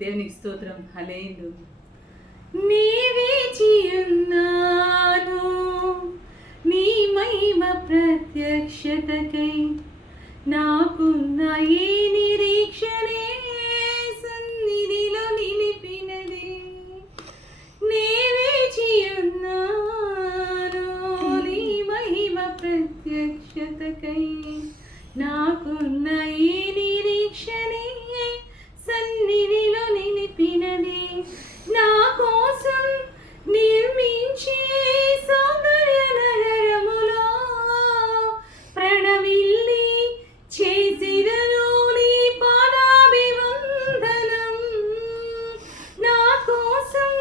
దేవునికి స్తోత్రం. హల్లెలూయా. వేచియున్నాను నీ మహిమ ప్రత్యక్షతకై, నాకున్న ఈ నిరీక్షణే సన్నిధిలో నిలిపినది. నే వేచియున్నాను నీ మహిమ ప్రత్యక్షతకై, నాకున్న ఈ నిరీక్షణే సన్నిధిలో నిలిపినది. నా కోసం నిర్మించే సౌందర్య నగరములో ప్రణమిల్లి చేసిదను నీ పాదాభివందనం. నా కోసం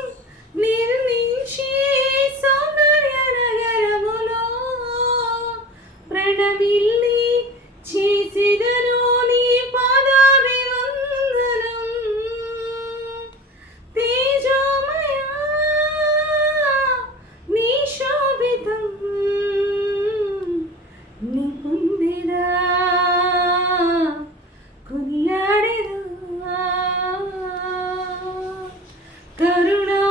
నిర్మించే సౌందర్య నగరములో ప్రణమిల్లి చేసిదను నీ పాదాభివందనం. తేజోమయా నీ శోభితం నీ పొందిదా కొనియాడెదా. కరుణా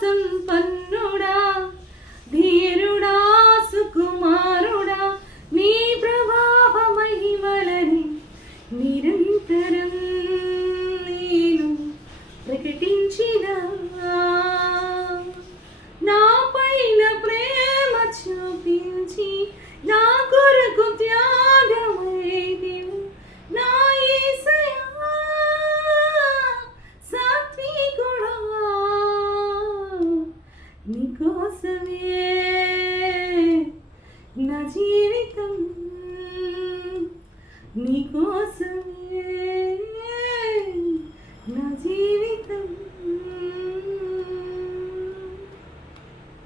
సంపన్నుడా ధీరుడా సుకుమారుడా, నీ ప్రభావ మహిమలని నిరంతరం నేను ప్రకటించినా. నా పైన ప్రేమ చూపించి నా కొరకు త్యాగమైదివు నా యేసయ్యా సాత్వికుడా. నీకోసమే నా జీవితం, నీకోసమే నా జీవితం.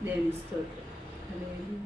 దేవుని స్తోత్రం. హల్లెలూయా.